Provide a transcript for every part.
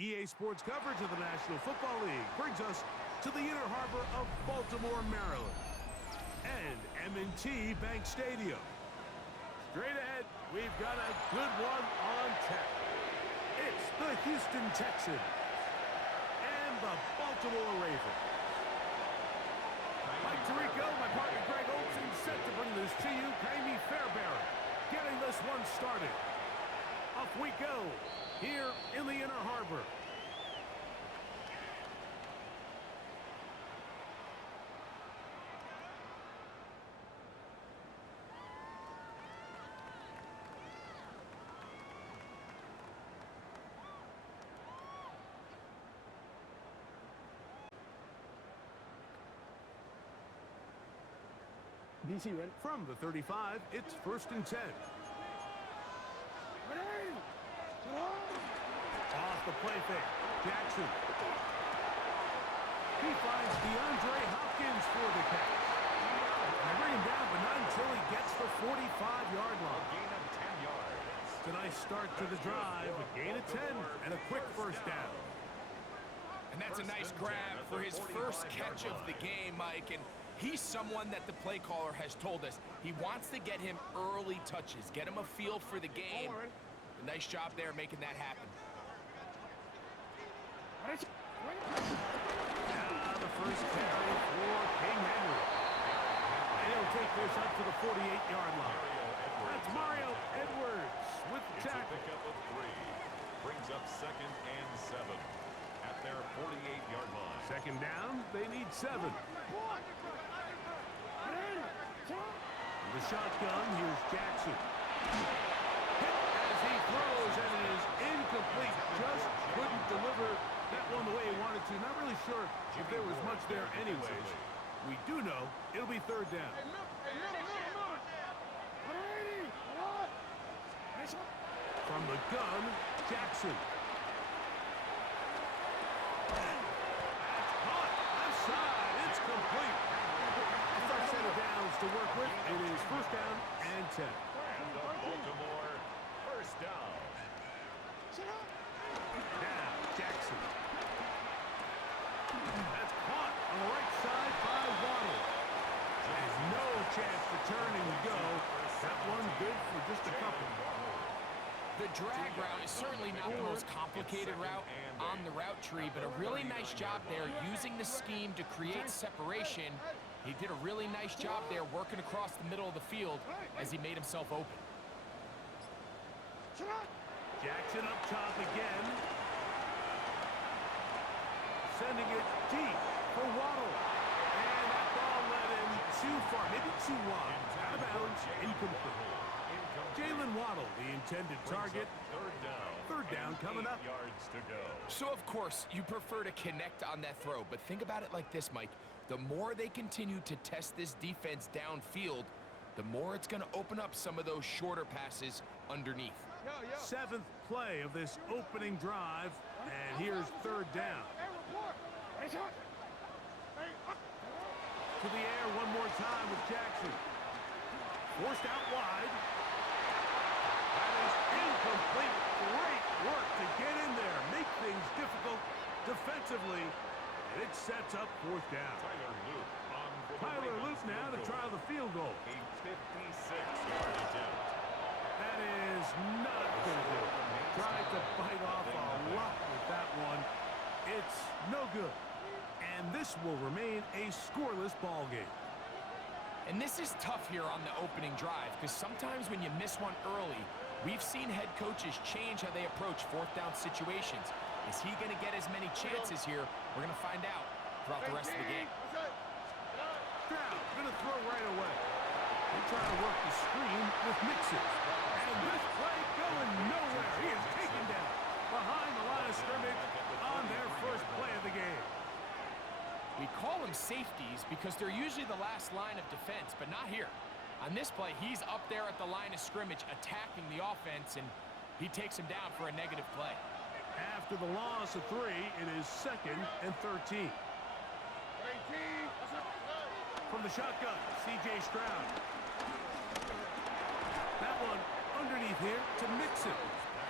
EA Sports coverage of the National Football League brings us to the inner harbor of Baltimore, Maryland, and M&T Bank Stadium. Straight ahead, we've got a good one on tap. It's the Houston Texans and the Baltimore Ravens. Mike Tirico, my partner Greg Olson, set to bring this to you. Jamie Fairbairn getting this one started. Off we go here in the inner harbor. DC ready? From the 35, it's 1st and 10. Off the play fake, Jackson. He finds DeAndre Hopkins for the catch. And they bring him down, but not until he gets the 45-yard line. Gain of 10 yards. It's a nice start to the drive, a gain of 10, and a quick first down. And that's a nice grab for his first catch of the game, Mike. And he's someone that the play caller has told us he wants to get him early touches, get him a feel for the game. A nice job there making that happen. Now the first carry for King Henry. And he'll take this up to the 48-yard line. That's Mario Edwards with the tackle. Pickup of 3. Brings up 2nd and 7 at their 48-yard line. Second down, they need 7. The shotgun, here's Jackson. Hit as he throws, and it is incomplete. Just couldn't deliver that one the way he wanted to. Not really sure if there was much there anyways. We do know it'll be 3rd down. From the gun, Jackson. That's caught. Outside. It's complete. The first set of downs to work with. It is 1st down and 10. And the Baltimore 1st down. Now, Jackson. That's caught on the right side by Waddle. There's no chance to turn and go. That one good for just a couple. The drag route is certainly not the most complicated route on the route tree, but a really nice job there using the scheme to create separation. He did a really nice job there working across the middle of the field as he made himself open. Jackson up top again. Sending it deep for Waddle. And that ball led him too far, maybe too wide. Out of bounds, incomplete. Jalen Waddle, the intended target. Third down coming up. Yards to go. So, of course, you prefer to connect on that throw, but think about it like this, Mike. The more they continue to test this defense downfield, the more it's going to open up some of those shorter passes underneath. Seventh play of this opening drive, and here's third down. To the air one more time with Jackson. Forced out wide. That is incomplete. Great work to get in there. Make things difficult defensively. And it sets up fourth down. Tyler Luke now to try the field goal. A 56-yard attempt. That is not going to do it. Tried to bite off a lot with that one. It's no good. And this will remain a scoreless ball game. And this is tough here on the opening drive because sometimes when you miss one early, we've seen head coaches change how they approach fourth down situations. Is he going to get as many chances here? We're going to find out throughout the rest of the game. Stroud going to throw right away. They try to work the screen with Mixon. And this play going nowhere. He is taken down behind the line of scrimmage on their first play of the game. We call them safeties because they're usually the last line of defense, but not here. On this play, he's up there at the line of scrimmage attacking the offense, and he takes him down for a negative play. After the loss of 3, it is 2nd and 13. From the shotgun, C.J. Stroud. That one underneath here to Mixon.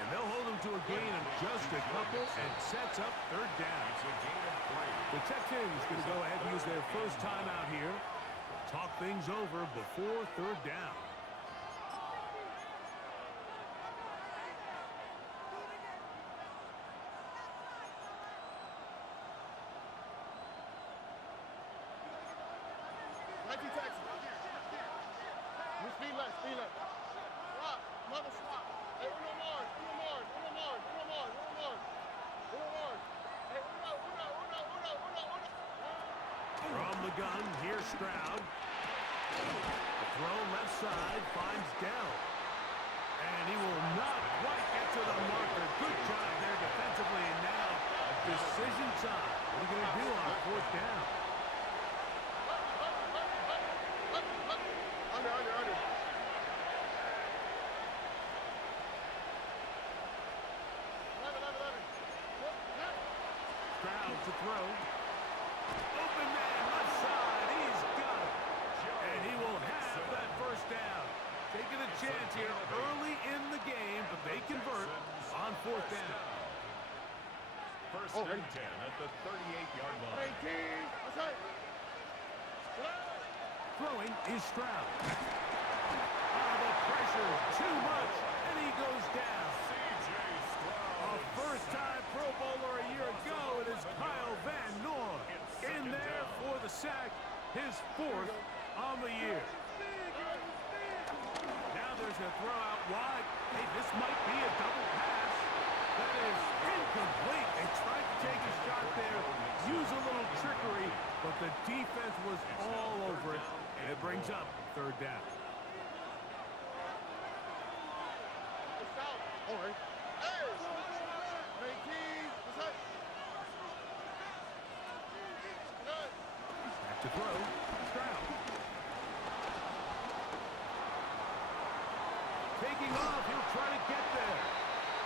And they'll hold him to a gain of just a couple and sets up third down. It's a gain of 3. The Texans going to go ahead and use their first timeout here. Talk things over before third down. From the gun, here's Stroud. The throw left side finds Dell. And he will not quite get to the marker. Good job there defensively. And now decision time. What are you going to do on fourth down? Under. Stroud to throw. Open man, left side. He's got it. And he will have that first down. Taking a chance here early in the game, but they convert on fourth down. First and 10 at the 38-yard line. Throwing is Stroud. The pressure, too much, and he goes down. A first-time Pro Bowler a year ago, it is Kyle Van Noy in there for the sack, his 4th on the year. Now there's a throw out wide. Hey, this might be a double pass. That is incomplete. They tried to take a shot there, use a little trickery, but the defense was all over it, and it brings up third down. Back to throw, Stroud. Taking off, he'll try to get there.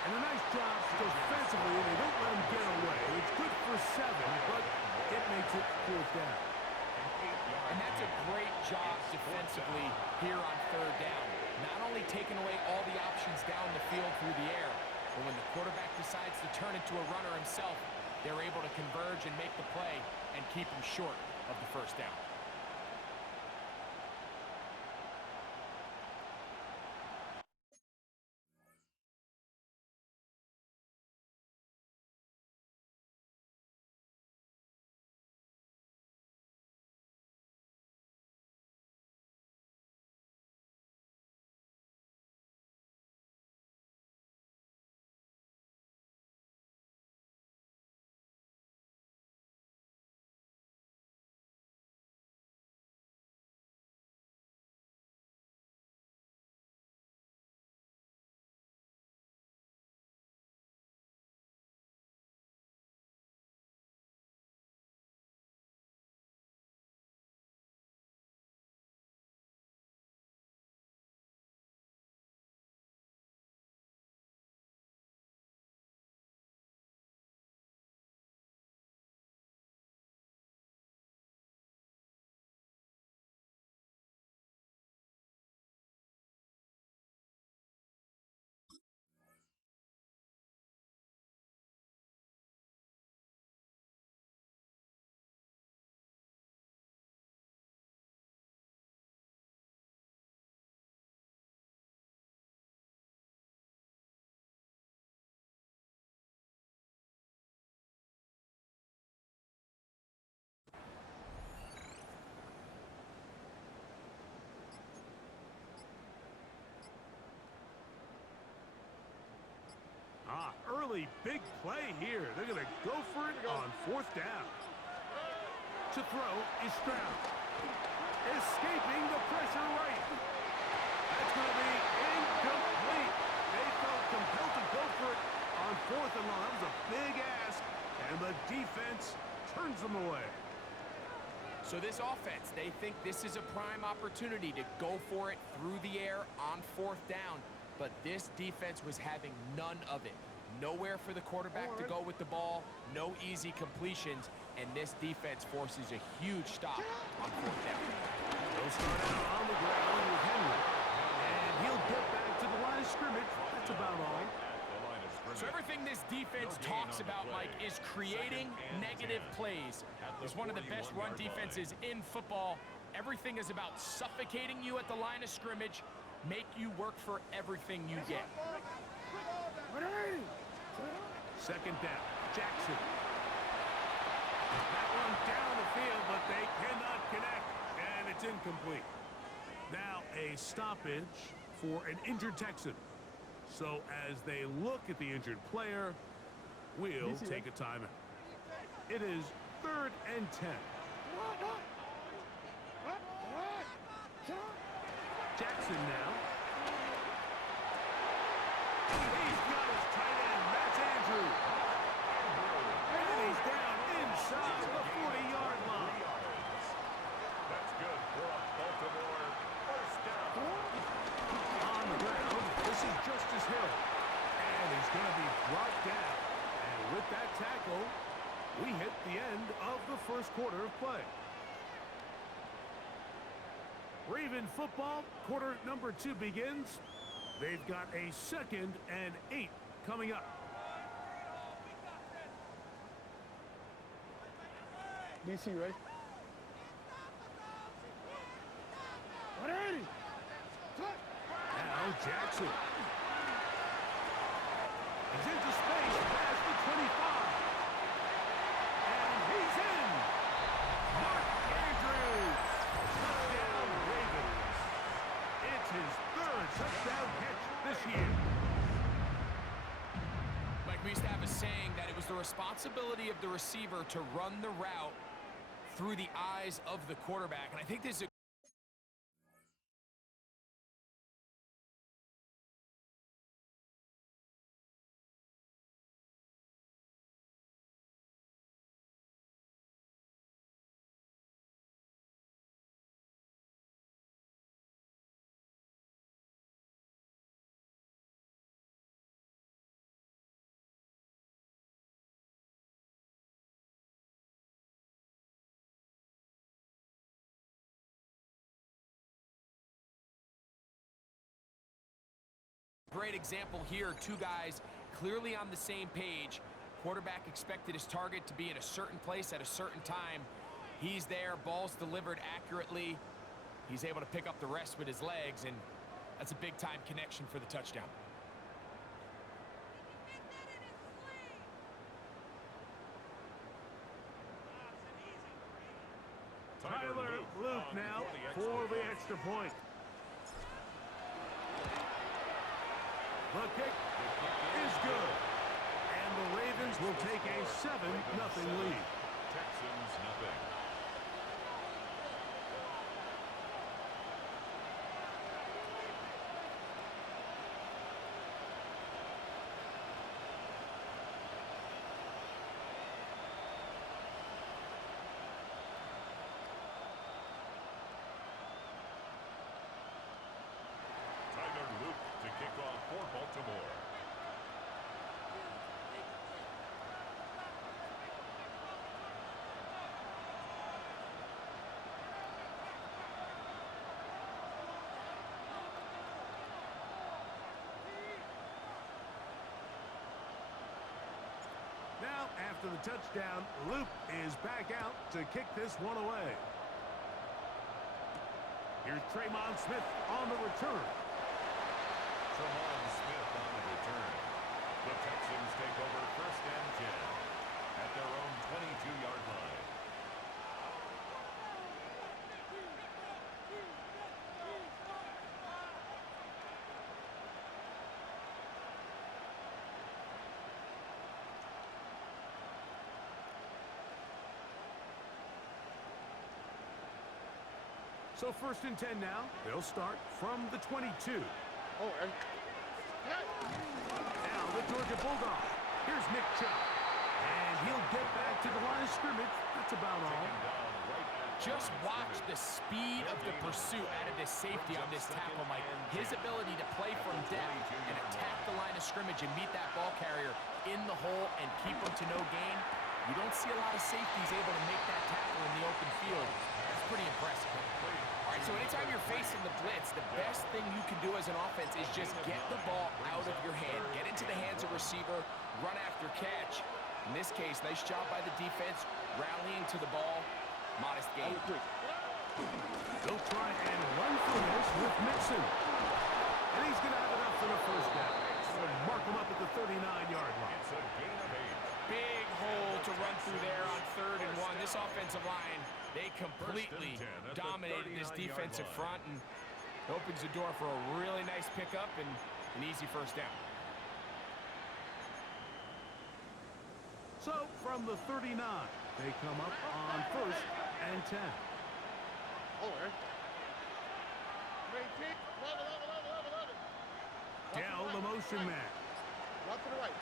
And a nice job defensively, and they don't let him get away. It's good for 7, but it makes it fourth down. And that's a great job defensively here on third down. Not only taking away all the options down the field through the air, but when the quarterback decides to turn into a runner himself, they're able to converge and make the play and keep him short of the first down. really big play here. They're going to go for it on 4th down. To throw is Stroud. Escaping the pressure right. That's going to be incomplete. They felt compelled to go for it on 4th and long. That was a big ask, and the defense turns them away. So this offense, they think this is a prime opportunity to go for it through the air on 4th down, but this defense was having none of it. Nowhere for the quarterback to go with the ball, no easy completions, and this defense forces a huge stop on 4th down. They'll start out on the ground with Henry, and he'll get back to the line of scrimmage. That's about all. So everything this defense talks about, Mike, is creating negative plays. It's one of the best run defenses in football. Everything is about suffocating you at the line of scrimmage, make you work for everything you get. 2nd down, Jackson. That one down the field, but they cannot connect, and it's incomplete. Now a stoppage for an injured Texan. So as they look at the injured player, we'll take a timeout. It is 3rd and 10. Jackson now. He's got his tight end. That's Andrew. And he's down inside the 40-yard line. That's good for a Baltimore 1st down. On the ground, this is Justice Hill. And he's going to be brought down. And with that tackle, we hit the end of the 1st quarter of play. Raven football, quarter number 2 begins. They've got a 2nd and 8 coming up. DC, ready? Now Jackson. He's into space past the 25. And he's in. Mark Andrews. Touchdown Ravens. It's his 3rd touchdown catch this year. Like we used to have a saying that it was the responsibility of the receiver to run the route through the eyes of the quarterback. And I think this is a great example here. 2 guys clearly on the same page. Quarterback expected his target to be in a certain place at a certain time. He's there, ball's delivered accurately. He's able to pick up the rest with his legs, and that's a big-time connection for the touchdown. Tyler Luke now for the extra point. The kick is good. And the Ravens will take a 7-0 lead. Texans nothing. Tyler Luke to kick off for Baltimore. Now, after the touchdown, Luke is back out to kick this one away. Here's Tremon Smith on the return. Tremon Smith on the return. The Texans take over 1st and 10 at their own 22-yard line. So 1st and 10 now. They'll start from the 22. Oh, and Now the Georgia Bulldogs. Here's Nick Chubb. And he'll get back to the line of scrimmage. That's about all. Just watch the speed of the pursuit out of this safety on this tackle, Mike. His ability to play from depth and attack the line of scrimmage and meet that ball carrier in the hole and keep him to no gain. You don't see a lot of safeties able to make that tackle in the open field. That's pretty impressive. All right, so anytime you're facing the blitz, the best thing you can do as an offense is just get the ball out of your hand. Get into the hands of receiver, run after catch. In this case, nice job by the defense, rallying to the ball. Modest gain. They'll try and run for this with Mixon. And he's going to have it up for the 1st down. They'll mark him up at the 39-yard line. It's a gain of 8. Big hole to run through there on 3rd and 1. This offensive line, they completely dominated this defensive front, and opens the door for a really nice pickup and an easy 1st down. So from the 39, they come up on 1st and 10. oh, and Dell, the motion man. Not to the right.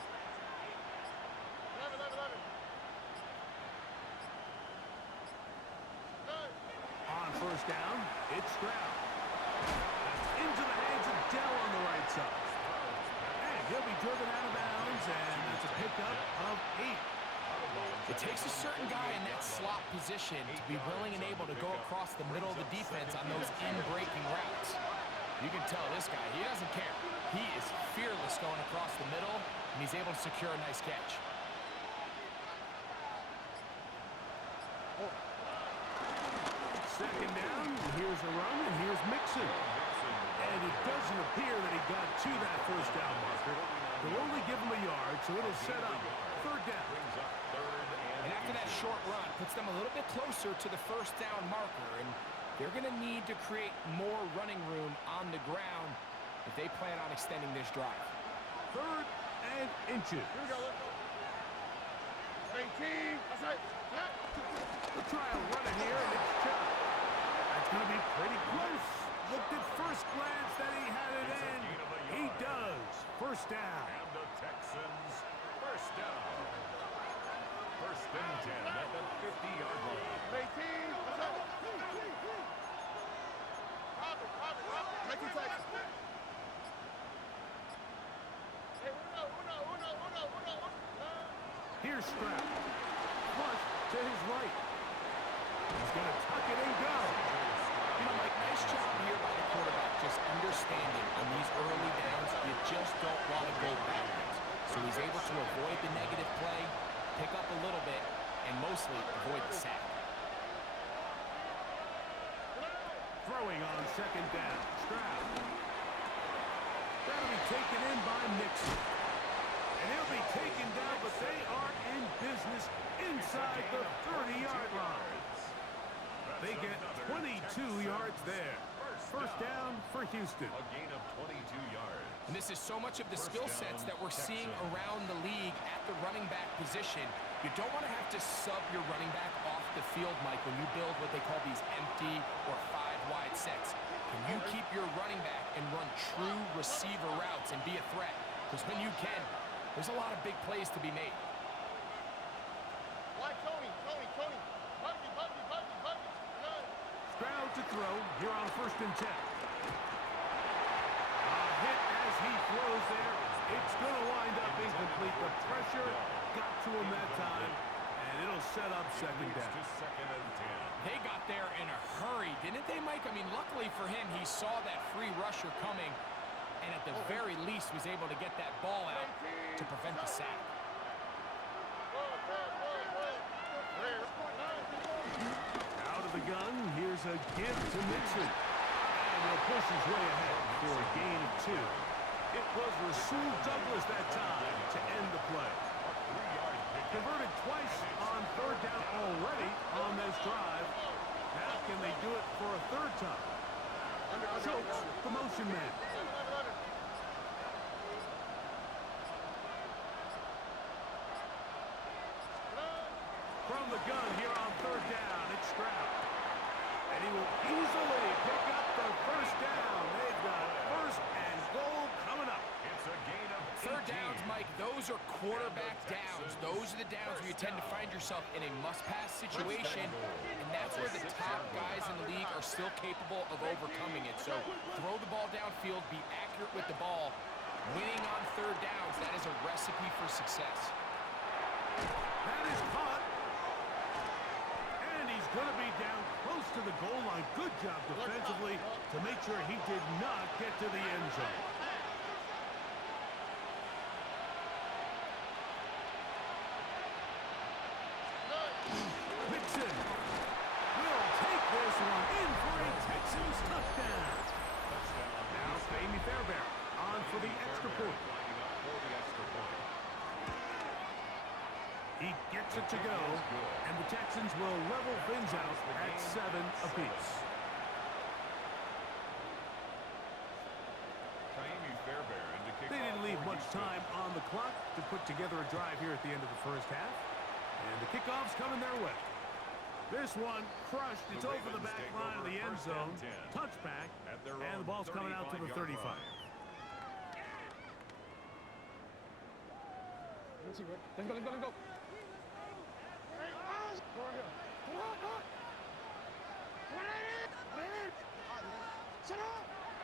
On 1st down, it's Stroud. That's into the hands of Dell on the right side. And he'll be driven out of bounds, and that's a pickup of 8. It takes a certain guy in that slot position to be willing and able to go across the middle of the defense on those in-breaking routes. You can tell this guy, he doesn't care. He is fearless going across the middle, and he's able to secure a nice catch. Second down, here's a run, and here's Mixon. And it doesn't appear that he got to that 1st down marker. They'll only give him a yard, so it'll set up 3rd down. And after that short run, puts them a little bit closer to the 1st down marker, and they're going to need to create more running room on the ground if they plan on extending this drive. 3rd and inches. Here we go. 18. That's right. They'll try a run in here, and it's Chubb. That's going to be pretty close. Looked at first glance that he had it in. He does. 1st down. And the Texans, 1st down. 1st and 10 at the 50-yard line. 18. That's right. Robert. Make it Texas. Hey, uno. Here's Stroud. Flush to his right. He's going to tuck it and go. You know, Mike, nice job here by the quarterback, just understanding on these early downs, you just don't want to go backwards. So he's able to avoid the negative play, pick up a little bit, and mostly avoid the sack. Throwing on 2nd down. Stroud. That'll be taken in by Mixon. And he'll be taken down, but they are in business inside the 30-yard line. They get 22 yards there. 1st down for Houston. A gain of 22 yards. And this is so much of the skill sets that we're seeing around the league at the running back position. You don't want to have to sub your running back off the field, Mike, when you build what they call these empty or 5-wide sets. Can you keep your running back and run true receiver routes and be a threat? Because when you can, there's a lot of big plays to be made. Why, Tony. Stroud to throw here on 1st and 10. A hit as he throws there. It's going to wind up incomplete. The pressure got to him that time, and it'll set up 2nd down. To 2nd and 10. They got there in a hurry, didn't they, Mike? I mean, luckily for him, he saw that free rusher coming, and at the very least was able to get that ball out to prevent the sack. Out of the gun, here's a give to Mixon. And he'll push his way ahead for a gain of 2. It was Rasul Douglas that time to end the play. Converted twice on 3rd down already on this drive. Now can they do it for a 3rd time? Schultz, the motion man. From the gun here on 3rd down, it's Stroud. And he will easily pick up the first down. They've got first and goal coming up. It's a gain of 18. Third downs, Mike, those are quarterback downs. Those are the downs where you tend to find yourself in a must-pass situation, and that's where the top guys in the league are still capable of overcoming it. So throw the ball downfield, be accurate with the ball. Winning on third downs, that is a recipe for success. That is caught. And he's going to be down close to the goal line. Good job defensively to make sure he did not get to the end zone. Mixon will take this one in for a Texans touchdown. Now Amy Fairbairn on for the extra point. He gets it to go, and the Texans will level things out at 7 apiece. They didn't leave much time on the clock to put together a drive here at the end of the first half. And the kickoff's coming their way. This one crushed. It's over the back line of the end zone. Touchback, and the ball's coming out to the 35. Let's go, let's go, let's go.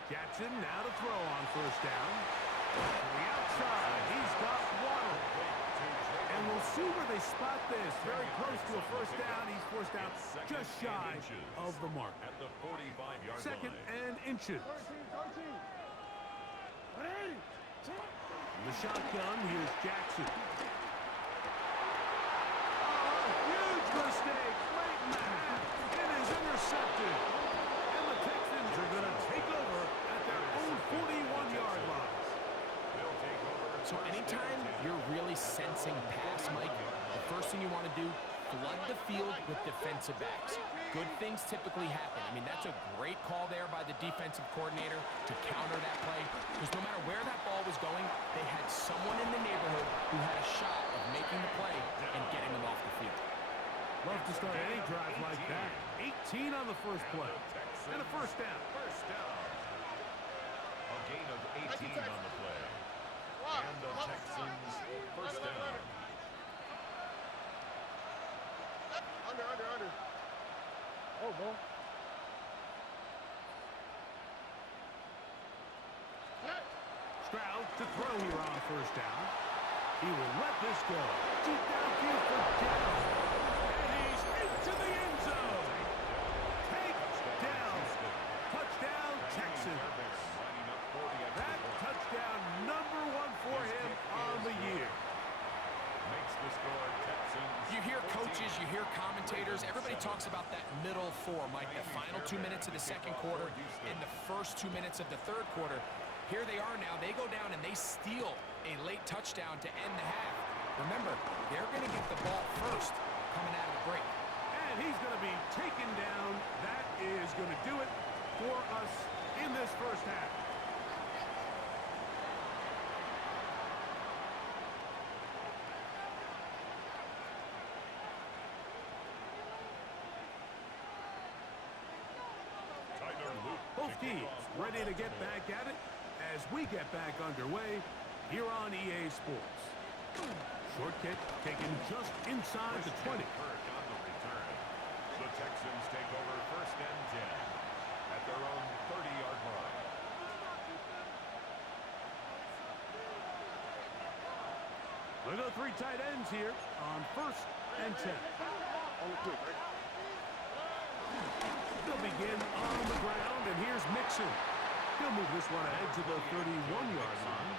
Jackson now to throw on first down. To the outside, he's got Waddle. And we'll see where they spot this. Very close to a first down. He's forced out just shy of the mark. At the 45-yard line. Second and inches. The shotgun, here's Jackson. Oh, huge mistake late in the half. It is intercepted. And the Texans are going to take over at their own 41-yard line. So anytime you're really sensing pass, Mike, the first thing you want to do, flood the field with defensive backs. Good things typically happen. I mean, that's a great call there by the defensive coordinator to counter that play, because no matter where that ball was going, they had someone in the neighborhood who had a shot of making the play and getting them off the field. Love to start any drive like that. 18 on the first play. And a first down. A gain of 18 on the play. And the Texans first down. Under. Oh, no. Stroud to throw here on first down. He will let this go. Deep downfield for down. And he's into the end zone. Takedown. Touchdown, Texans. That touchdown, number 1 for him on the year. Makes the score Texans. You hear coaches, you hear commentators, everybody talks about that middle four, Mike, the final 2 minutes of the second quarter and the first 2 minutes of the third quarter. Here they are now. They go down and they steal a late touchdown to end the half. Remember, they're going to get the ball first coming out of the break. And he's going to be taken down. That is going to do it for us in this first half. Both teams ready to get back at it as we get back underway here on EA Sports. Short kick taken just inside the 20. The Texans take over first and 10 at their own 30-yard line. Look at 3 tight ends here on first and 10. They'll begin on the ground, and here's Mixon. He'll move this one ahead to the 31-yard line.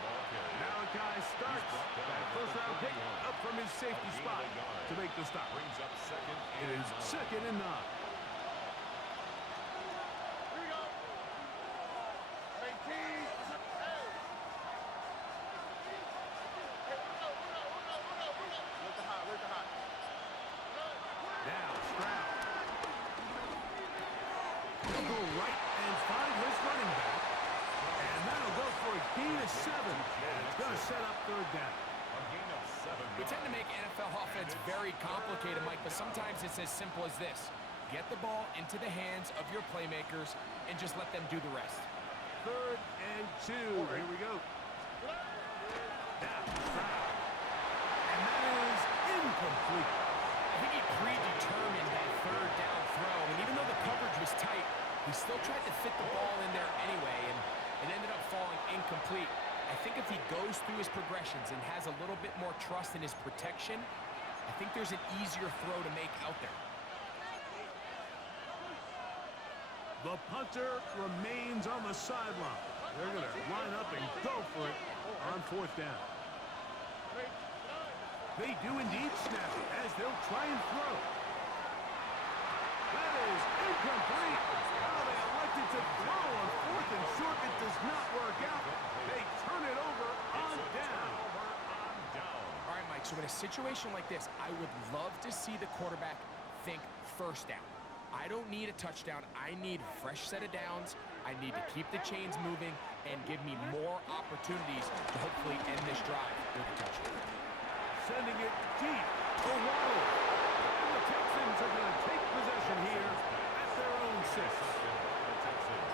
Now a guy starts that first-round pick up from his safety spot to make the stop. It is second and 9. Here we go. 19. Where's the hot? Now Stroud. He'll go right and find his running back. And that'll go for a gain of 7. And it's going to set up third down. We tend to make NFL offense very complicated, Mike, but sometimes it's as simple as this. get the ball into the hands of your playmakers and just let them do the rest. 3rd and 2. Here we go. Now, and that is incomplete. I think he predetermined that 3rd down throw, and even though the coverage was tight, he still tried to fit the ball in there anyway, and it ended up falling incomplete. I think if he goes through his progressions and has a little bit more trust in his protection, I think there's an easier throw to make out there. The punter remains on the sideline. They're going to line up and go for it on 4th down. They do indeed snap it as they'll try and throw. That is incomplete. Now they elected to throw on 4th and short. It does not work out. They turn it over on down. All right, Mike, so in a situation like this, I would love to see the quarterback think 1st down. I don't need a touchdown. I need a fresh set of downs. I need to keep the chains moving and give me more opportunities to hopefully end this drive with a touchdown. Sending it deep for Waddle. And the Texans are going to take possession here at their own 6.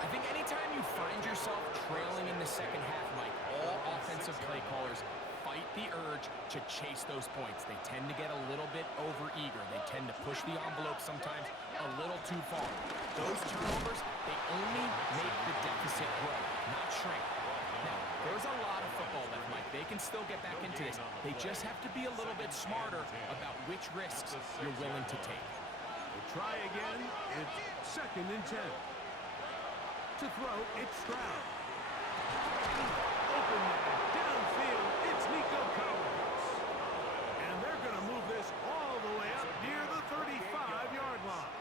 I think anytime you find yourself trailing in the second half, Mike, all offensive play callers fight the urge to chase those points. They tend to get a little bit overeager. They tend to push the envelope sometimes a little too far. Those turnovers, they only make the deficit grow, not shrink. Now, there's a lot of football left, Mike. They can still get back into this. They just have to be a little bit smarter about which risks you're willing to take. We'll try again. It's 2nd and 10. To throw, it's Stroud. Open man, downfield, it's Nico Collins. And they're going to move this all the way up near the 35-yard line.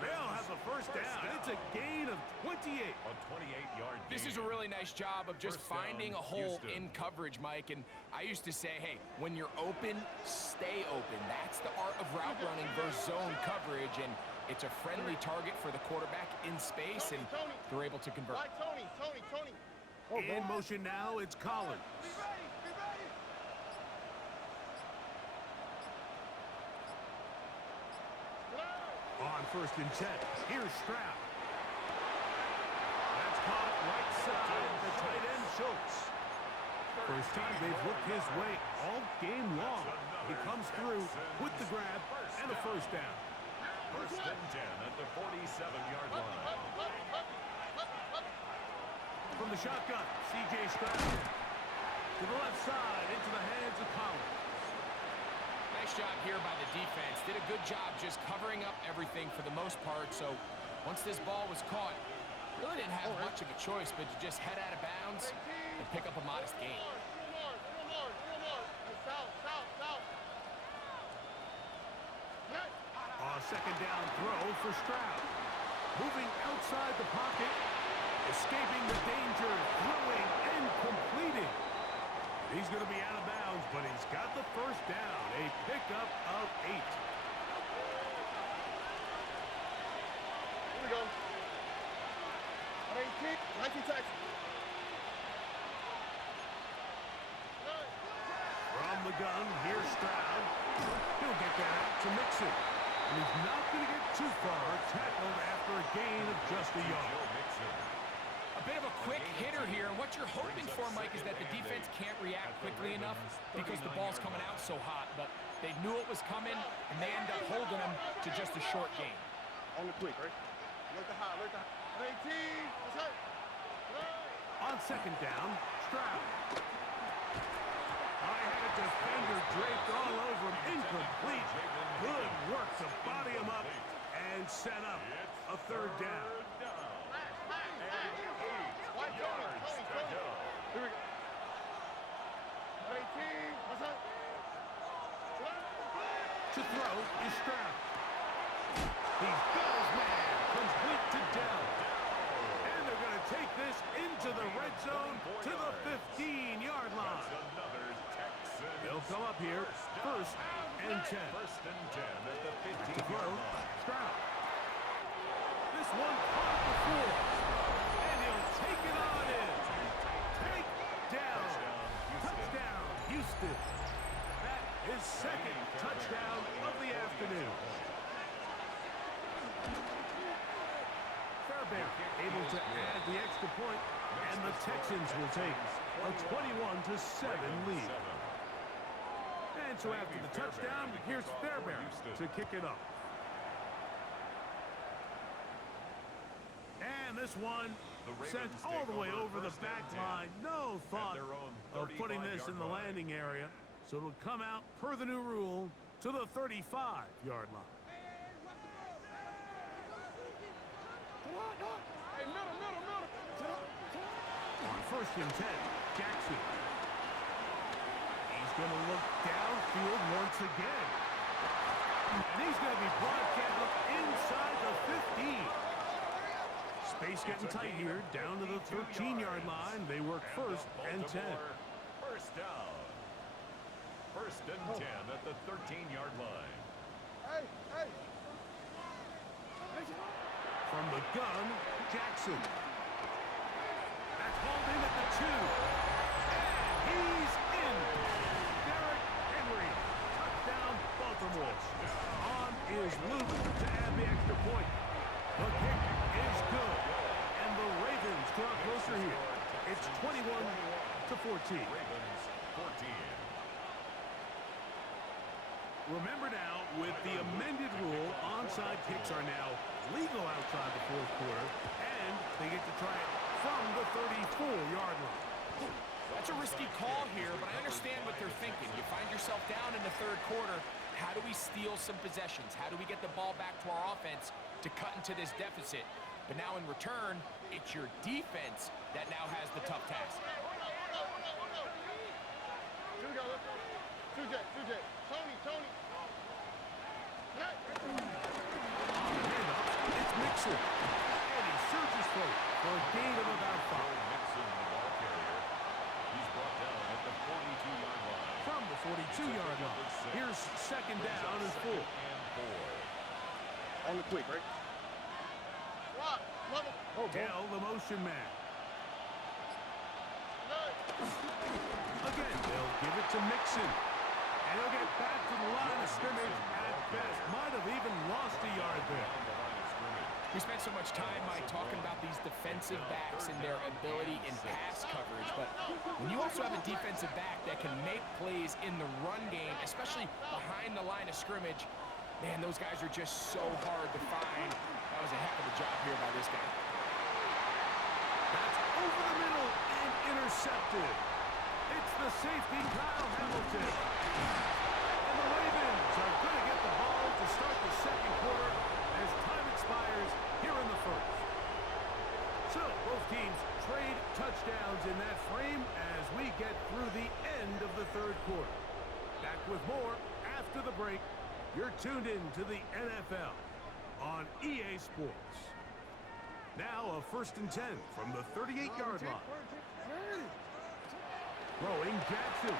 They'll have the 1st down. It's a gain of 28. A 28-yard gain. This is a really nice job of just finding a hole in coverage, Mike. And I used to say, hey, when you're open, stay open. That's the art of route running versus zone coverage. And it's a friendly target for the quarterback in space, and they're able to convert. Tony. In motion now, it's Collins. On 1st and 10, here's Stroud. That's caught right side, the tight end Schultz. First time they've worked his way all game long. He comes through with the grab and a 1st down. 1st and 10 at the 47-yard line. From the shotgun, C.J. Stroud. To the left side, into the hands of Collins. Nice job here by the defense. Did a good job just covering up everything for the most part. So once this ball was caught, really didn't have much of a choice but to just head out of bounds and pick up a modest gain. A 2nd down throw for Stroud. Moving outside the pocket, escaping the danger, throwing and completing. He's going to be out of bounds, but he's got the 1st down. A pickup of 8. Here we go. 19 Texans. From the gun, here's Stroud. He'll get that out to Mixon. And he's not going to get too far. Tackled after a gain of just a yard. A bit of a quick hitter here, and what you're hoping for, Mike, is that the defense can't react quickly enough because the ball's coming out so hot. But they knew it was coming, and they end up holding him to just a short gain. On the quick, right? Look the high, look the high. 18, let's go. On 2nd down, Stroud. I had a defender draped all over him. Incomplete. Good work to body him up and set up a 3rd down. Here we go. 18, let's go. To throw is Stroud. He's got his man. Complete to Dell. And they're going to take this into the red zone to the 15-yard line. They'll come up here. 1st and 10. 1st and 10 at the 15-yard To throw, line. Stroud. This one caught the floor. And he'll take it on in. Take down. Touchdown, Houston. That is 2nd touchdown of the afternoon. Fairbairn able to add the extra point, and the Texans will take a 21-7 lead. And so after the touchdown, here's Fairbairn to kick it up. And this one sent all the way over the back line. No thought of putting this in the landing area. So it'll come out per the new rule to the 35-yard line. Hey, middle. On 1st and 10, Jackson. He's going to look downfield once again. And he's going to be broadcast inside the 15. Space getting tight here, down to the 13-yard line. They work 1st and 10. First down. 1st and 10 at the 13-yard line. Hey. From the gun, Jackson. That's hauled in at the 2. And he's in. Derrick Henry. Touchdown, Baltimore. On is Luke to add the extra point. The kick is good. And the Ravens draw closer here. It's 21-14. Ravens 14. Remember now, with the amended rule, onside kicks are now legal outside the 4th quarter, and they get to try it from the 34-yard line. That's a risky call here, but I understand what they're thinking. You find yourself down in the 3rd quarter. How do we steal some possessions? How do we get the ball back to our offense to cut into this deficit? But now in return, it's your defense that now has the tough task. 2J. Tony. It's Mixon. And he surges forward for a gain of about 5. Mixon, the ball carrier. He's brought down at the 42-yard line. From the 42-yard line. Here's 2nd down and 4. On the quick, right? Dell, the motion man. Again, they'll give it to Mixon. And he'll get back to the line of scrimmage at best. Might have even lost a yard there. We spent so much time, Mike, talking about these defensive backs and their ability in pass coverage, but when you also have a defensive back that can make plays in the run game, especially behind the line of scrimmage, man, those guys are just so hard to find. That was a heck of a job here by this guy. That's over the middle and intercepted. It's the safety, Kyle Hamilton. And the Ravens are going to get the ball to start the 2nd quarter as time expires here in the 1st. So both teams trade touchdowns in that frame as we get through the end of the 3rd quarter. Back with more after the break. You're tuned in to the NFL on EA Sports. Now a 1st and 10 from the 38-yard line. Throwing Jackson.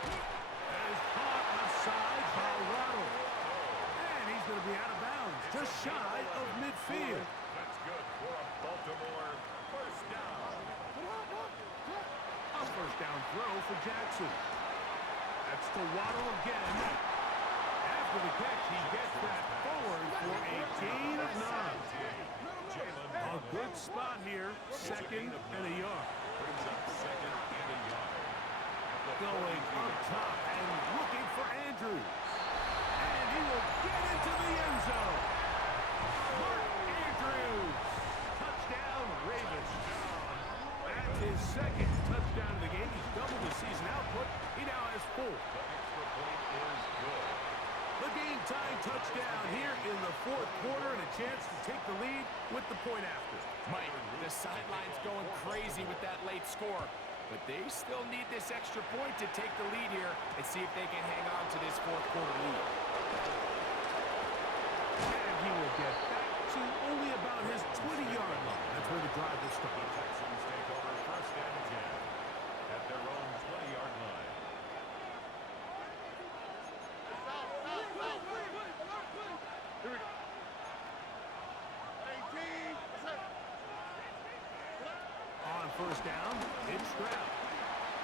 Is caught offside by Waddle. And he's going to be out of bounds, just shy of midfield. That's good for a Baltimore 1st down. A 1st down throw for Jackson. That's to Waddle again. After the catch, he gets that forward for a gain of 9. A good spot here, 2nd and a yard. Brings up 2nd and a yard. Going up top and looking for Andrews. And he will get into the end zone. Mark Andrews. Touchdown, Ravens. That's his 2nd touchdown of the game. He's doubled his season output. He now has 4. The extra point is good. The game-tying touchdown here in the 4th quarter and a chance to take the lead with the point after. Mike, the sideline's going crazy with that late score, but they still need this extra point to take the lead here and see if they can hang on to this 4th quarter lead. And he will get back to only about his 20-yard line. That's where the drive will start. The Texans take over 1st and 10 at their own 20-yard line. On 1st down, it's Stroud.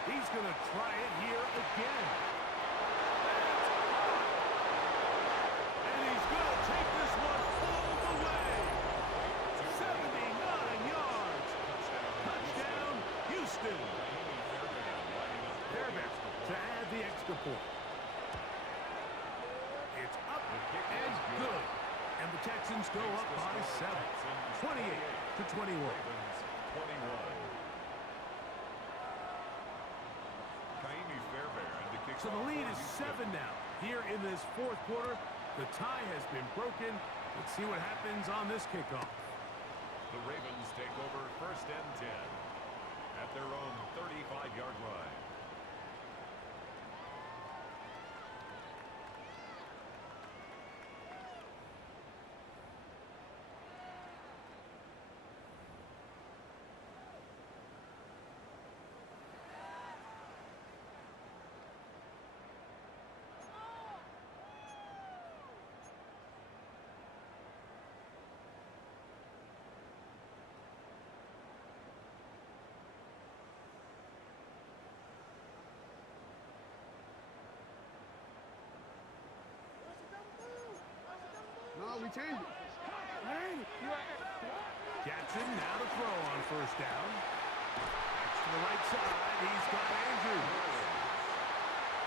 He's going to try it here again. point. It's up and good. And the Texans go up by 7. 28-21. So the lead is 7 now. Here in this fourth quarter, the tie has been broken. Let's see what happens on this kickoff. The Ravens take over 1st and 10 at their own 35-yard line. No, we changed it. Jackson now to throw on 1st down. Back to the right side. He's got Andrews.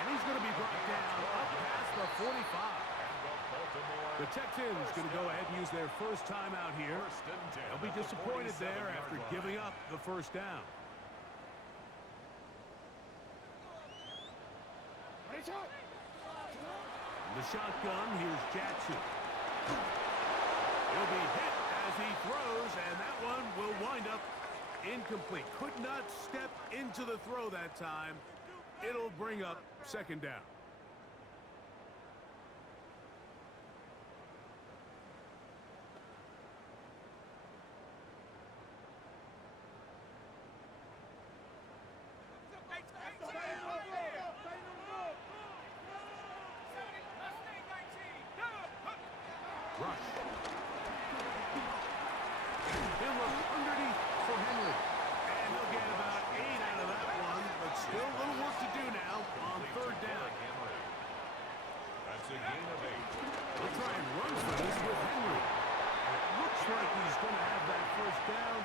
And he's going to be brought down up past the 45. The Texans going to go ahead and use their first time out here. They'll be disappointed there after giving up the 1st down. The shotgun, here's Jackson. He'll be hit as he throws, and that one will wind up incomplete. Could not step into the throw that time. It'll bring up 2nd down. Rush. He'll look underneath for Henry. And he'll get about 8 out of that one, but still a little work to do now on 3rd down. That's a gain of 8. He'll try and run for this with Henry. And it looks like he's going to have that 1st down.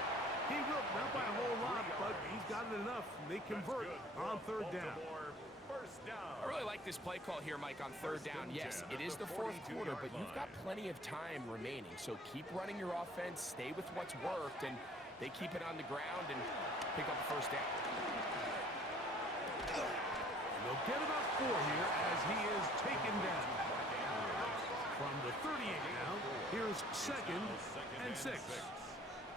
He will, not by a whole lot, but he's got it enough. They convert on 3rd down. I really like this play call here, Mike, on 3rd down. Yes, it is the 4th quarter, but you've got plenty of time remaining. So keep running your offense, stay with what's worked, and they keep it on the ground and pick up the 1st down. They'll get about 4 here as he is taken down. From the 38 now, here's 2nd and 6.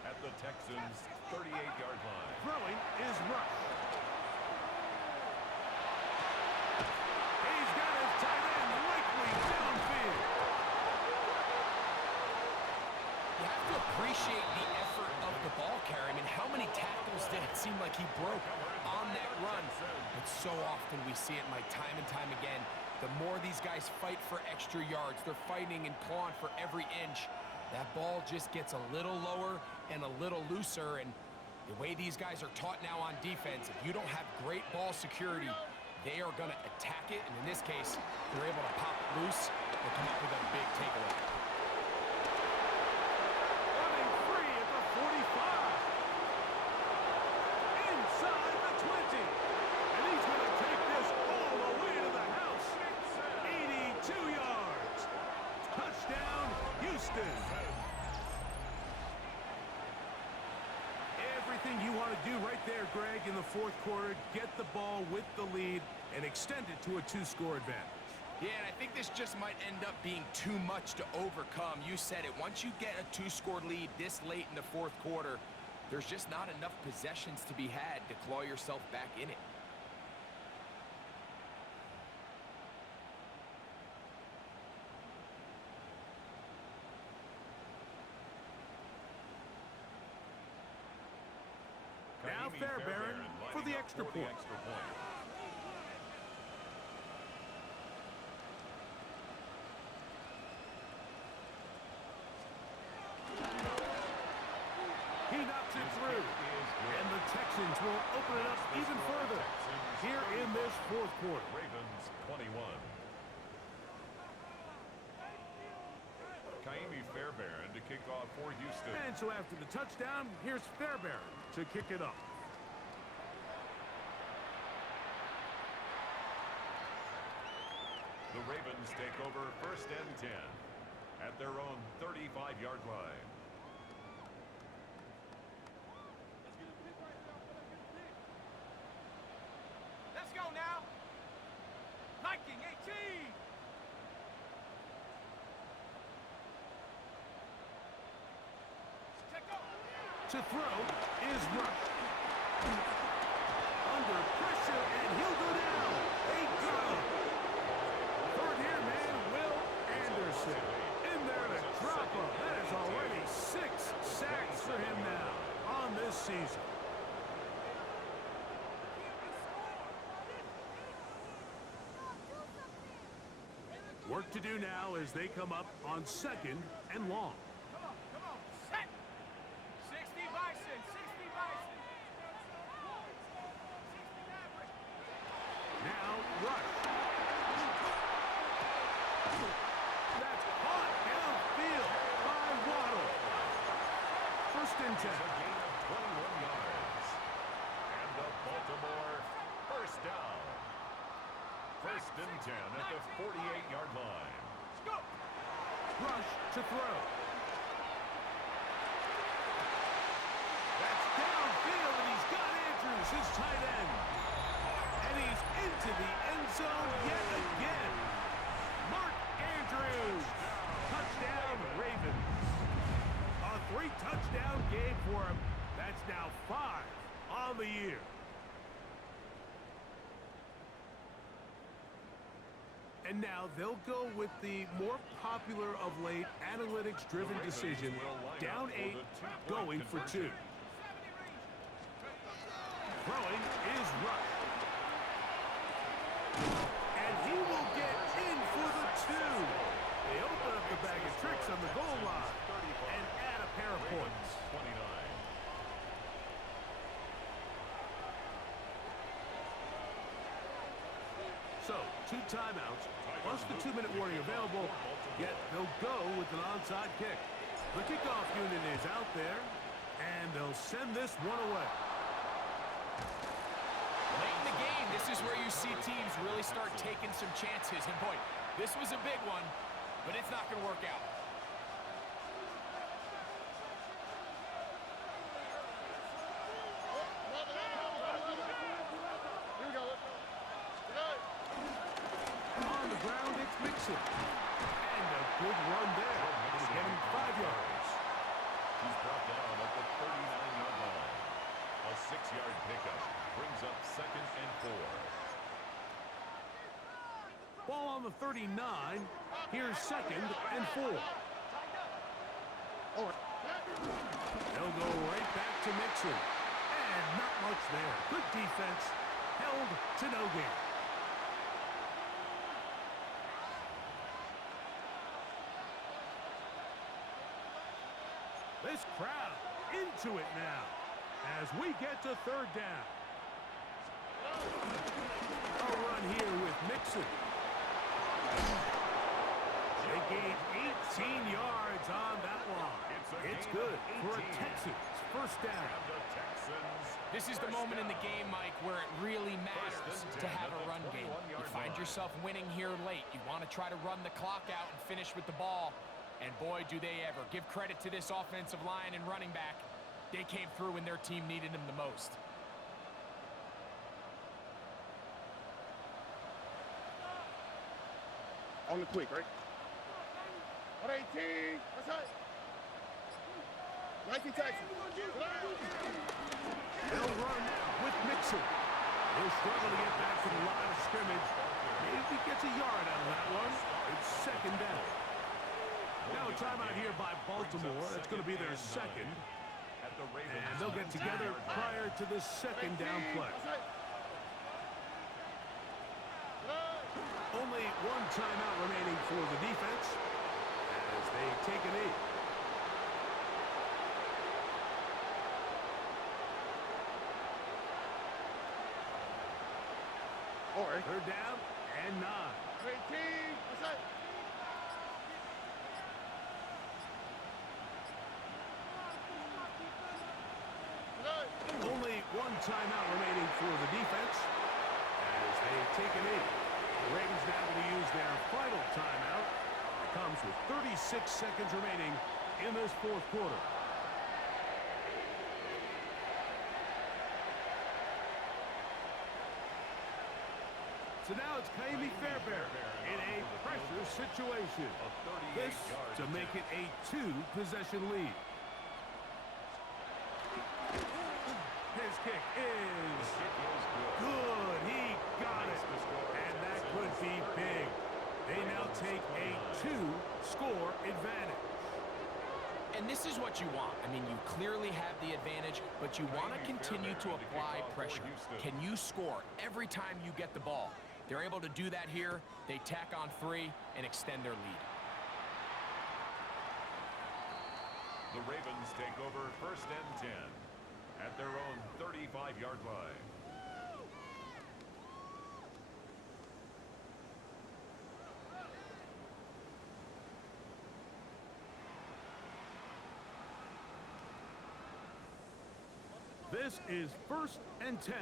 At the Texans' 38-yard line. Throwing is Rush. He's got his tight end likely downfield. You have to appreciate the effort of the ball carrier. I mean, how many tackles did it seem like he broke on that run? But so often we see it, Mike, time and time again. The more these guys fight for extra yards, they're fighting and clawing for every inch. That ball just gets a little lower and a little looser, and the way these guys are taught now on defense, if you don't have great ball security, they are going to attack it, and in this case, they're able to pop it loose and come up with a big takeaway. Running free at the 45. Inside the 20. And he's going to take this all the way to the house. 82 yards. Touchdown, Houston. Everything you want to do right there, Greg, in the 4th quarter, get the ball with the lead and extend it to a 2-score advantage. Yeah, and I think this just might end up being too much to overcome. You said it. Once you get a 2-score lead this late in the 4th quarter, there's just not enough possessions to be had to claw yourself back in it. Now Fairbairn for the extra point. He knocks it through. And the Texans will open it up even further here in this 4th quarter. Ravens 21. Fairbairn to kick off for Houston. And so after the touchdown, here's Fairbairn to kick it up. Ravens take over 1st and 10 at their own 35-yard line. Let's go now. Viking 18. To throw is Rush. Under pressure, and he'll go down. He got him. Third here, man, Will Anderson. In there to drop him. That is already 6 sacks for him now on this season. Work to do now as they come up on 2nd and long. Come on, set. 60 Bison, 60 Bison. Now Rush. That's caught downfield by Waddle. 1st and 10. A gain of 21 yards. And the Baltimore 1st down. 1st and 10 at the 48-yard line. Go. Rush to throw. That's downfield, and he's got Andrews, his tight end. And he's into the end zone yet again. Mark Andrews. Touchdown, Ravens. A 3-touchdown game for him. That's now 5 on the year. And now they'll go with the more popular of late analytics-driven decision. Down 8, going for 2. Throwing is Rush. And he will get in for the 2. They open up the bag of tricks on the goal line and add a pair of points. 29. So, 2 timeouts, plus the 2-minute warning available, yet they'll go with an onside kick. The kickoff unit is out there, and they'll send this one away. Late in the game, this is where you see teams really start taking some chances. And boy, this was a big one, but it's not going to work out. On the ground, it's Mixon. And a good run there. It'll get him 5 yards. He's brought down at the 39-yard line. A 6-yard pickup brings up 2nd and 4. Ball on the 39. Here's 2nd and 4. They'll go right back to Mixon. And not much there. Good defense. Held to no gain. This crowd into it now as we get to 3rd down. A run here with Mixon. They gain 18 yards on that one. It's good for a Texans 1st down. And the Texans. This is the moment in the game, Mike, where it really matters to have a run game. You find yourself winning here late. You want to try to run the clock out and finish with the ball. And boy, do they ever. Give credit to this offensive line and running back. They came through when their team needed them the most. On the quick, right? 118. That's right. 19 Texans. They'll run with Mixon. He'll struggle to get back to the line of scrimmage. Maybe gets a yard out of that one. It's 2nd down. Now a timeout here by Baltimore. That's going to be their 2nd. And they'll get together prior to the 2nd down play. Only 1 timeout remaining for the defense as they take a knee. They're down and 9. 18. That's right. Only 1 timeout remaining for the defense as they take a knee. The Ravens now going to use their final timeout. It comes with 36 seconds remaining in this fourth quarter. So now it's Kaimi Fairbairn in a pressure situation. This to make it a two-possession lead. His kick is good. He got it. And that could be big. They now take a two-score advantage. And this is what you want. I mean, you clearly have the advantage, but you want to continue to apply pressure. Can you score every time you get the ball? They're able to do that here. They tack on 3 and extend their lead. The Ravens take over 1st and 10 at their own 35-yard line. This is 1st and 10.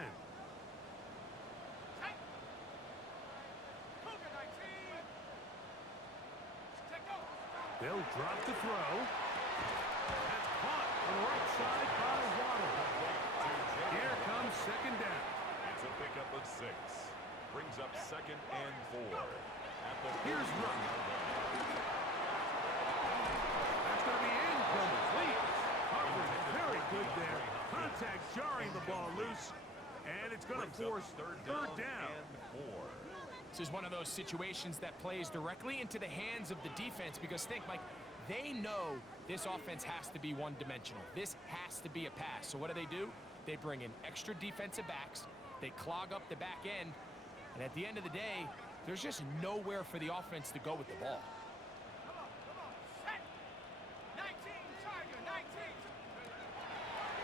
They'll drop the throw. That's caught on the right side by Waddle. Here comes 2nd down. It's a pickup of 6. Brings up 2nd and 4. Here's Ruck. That's going to be incomplete. Coverage very good there. Contact jarring the ball loose. And it's going to force third down. This is one of those situations that plays directly into the hands of the defense because think, Mike, they know this offense has to be one-dimensional. This has to be a pass. So what do? They bring in extra defensive backs. They clog up the back end. And at the end of the day, there's just nowhere for the offense to go with the ball.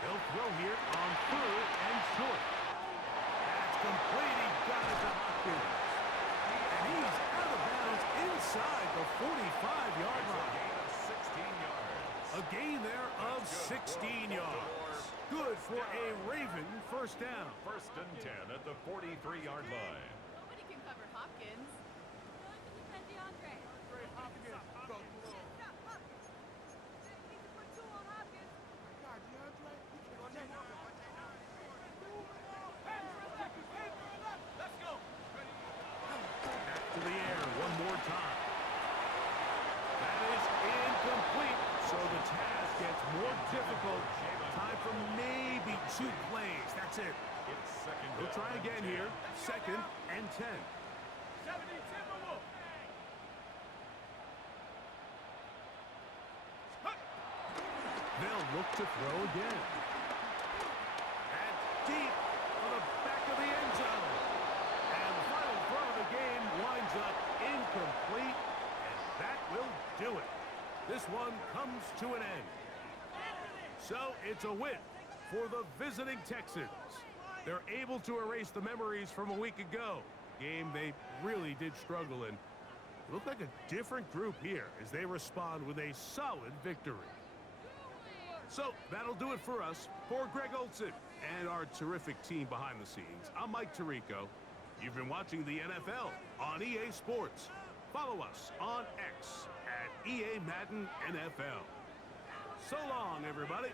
They'll throw here on 3rd and short. That's complete. He got it to Hopkins. And he's out of bounds inside the 45-yard line. A gain there of 16 yards. Good for a Raven 1st down. 1st and 10 at the 43-yard line. Nobody can cover Hopkins. To the air one more time. That is incomplete, so the task gets more difficult. Time for maybe 2 plays. That's it. We'll try again here. 2nd and 10. They'll look to throw again. That's deep for the back of the end zone. And the final throw of the game winds up incomplete, and that will do it. This one comes to an end. So it's a win for the visiting Texans. They're able to erase the memories from a week ago. Game they really did struggle in. It looked like a different group here as they respond with a solid victory. So that'll do it for us. For Greg Olson and our terrific team behind the scenes, I'm Mike Tirico. You've been watching the NFL on EA Sports. Follow us on X at EA Madden NFL. So long, everybody.